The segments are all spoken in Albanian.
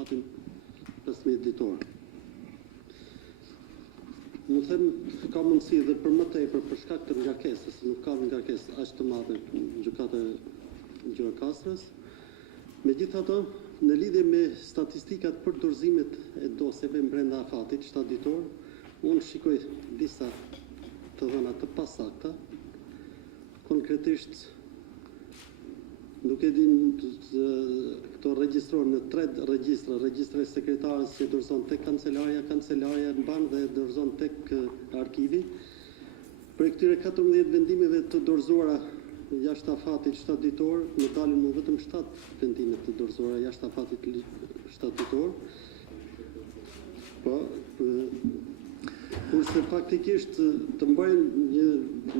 afatin 15 ditor. Më them ka mundësi dhe për më tepër për shkak të ngarkesës, nuk ka ngarkesë aq të madhe në gjykatën e Gjirokastrës. Megjithatë, në lidhje me statistikat për dorëzimet e dosjeve brenda afatit 7 ditor, unë shikoj disa të dhëna të pasakta. Konkretisht nuk e din këto regjistrojnë në 3 regjistra, regjistra e sekretarës që dorëzon tek kancelaria mban dhe dorëzon tek arkivi. Për këtyre 14 vendimeve të dorëzuara jashtë afatit 7 ditor, më dalin më vetëm 7 vendime të dorëzuara jashtë afatit 7 ditor. Po, kurse faktikisht të mbajnë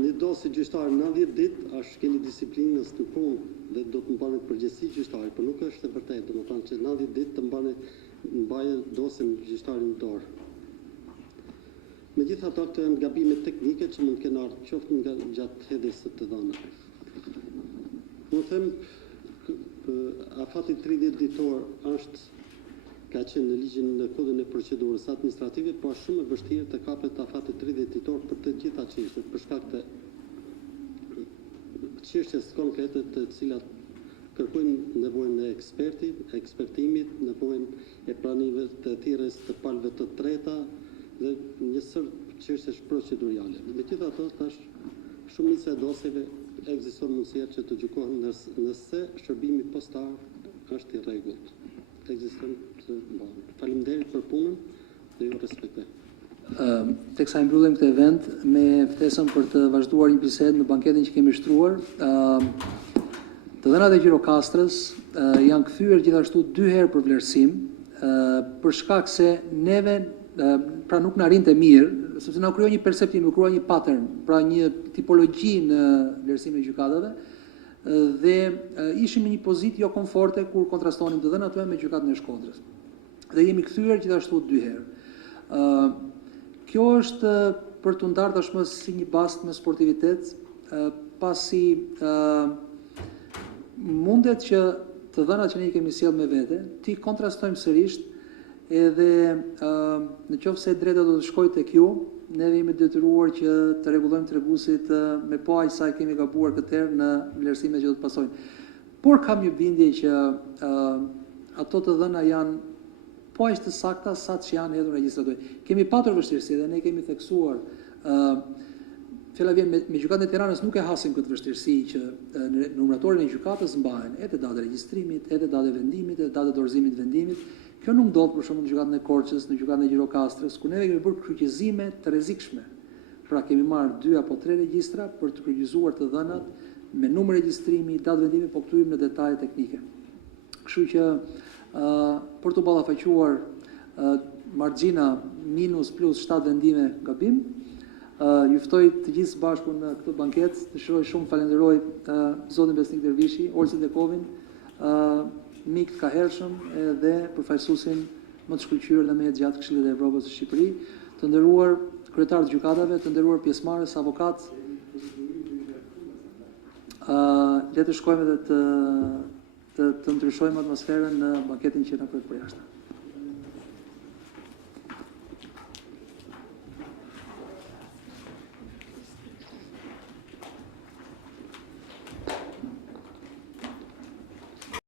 një dosje gjyqtare 90 ditë, është keni disiplinës në punë dhe do të mbani përgjegjësi gjyqtare, por nuk është e vërtetë, domethënë që 90 ditë të mbajë dosjen gjyqtare në dorë. Megjithatë, këto janë gabime teknike që mund të kenë ardhur qoftë nga gjatë hedhjes së të dhënave. Unë them afati 30 ditor ka qenë në ligjin në kodin e procedurës administrative, po është shumë e vështirë të kapet afati 30 ditor për të gjitha çështjet, për shkak të çështjes konkrete të cilat kërkojnë nevojën e ekspertimit, nevojën e pranive të thirrjes të palëve të treta dhe një sër çështjesh procedurale. Megjithatë, tash shumica e dosjeve ekziston mundësia që të gjykohen nëse shërbimi postar është i rregullt. Ekziston të mbahet. Faleminderit për punën dhe ju respektoj. Teksa i mbyllim këtë event me ftesën për të vazhduar një bisedë në banketin që kemi shtruar. Të dhënat e Gjirokastrës janë kthyer gjithashtu 2 herë për vlerësim, për shkak se neve pra nuk na rinte mirë, sepse na krijoi një perceptim, na krijoi një pattern, pra një tipologji në vlerësimin e gjykatave dhe ishim në një pozitë jo komforte kur kontrastonim të dhënat me gjykatën e Shkodrës. Dhe jemi kthyer gjithashtu 2 herë. Kjo është për të ndarë tashmë si një bast me sportivitet, pasi mundet që të dhënat që ne i kemi sjellë me vete, ti kontrastojmë sërish edhe në qoftë se drejta do të shkojë tek ju, ne jemi detyruar që të rregullojmë treguesit me pa aq sa kemi gabuar këtë herë në vlerësimet që do të pasojnë. Por kam një bindje që ato të dhëna janë po aq të sakta sa që janë hedhur në regjistrator. Kemi patur vështirësi dhe ne kemi theksuar fjala vjen me gjykatën e Tiranës nuk e hasim këtë vështirësi që në numratorin e gjykatës mbahen edhe data regjistrimit, edhe data vendimit, edhe data dorëzimit vendimit. Kjo nuk ndodh për shembull në gjykatën e Korçës, në gjykatën e Gjirokastrës, ku ne kemi bërë kryqëzime të rrezikshme. Pra kemi marrë 2 apo 3 regjistra për të kryqëzuar të dhënat me numër regjistrimi, datë vendimi, po këtu në detaje teknike. Kështu që për të ballafaquar margjina minus plus 7 vendime gabim, ju ftoj të gjithë së bashku në këtë banket, dëshiroj shumë falenderoj zotin Besnik Dervishi, Olsi Dekovin, mik të kahershëm dhe përfaqësuesin më të shkëlqyer dhe më të gjatë Këshillit të Evropës së Shqipëri, të nderuar kryetar të gjykatave, të nderuar pjesëmarrës, avokat. Le të shkojmë dhe të ndryshojmë atmosferën në banketin që na pret përjashtë.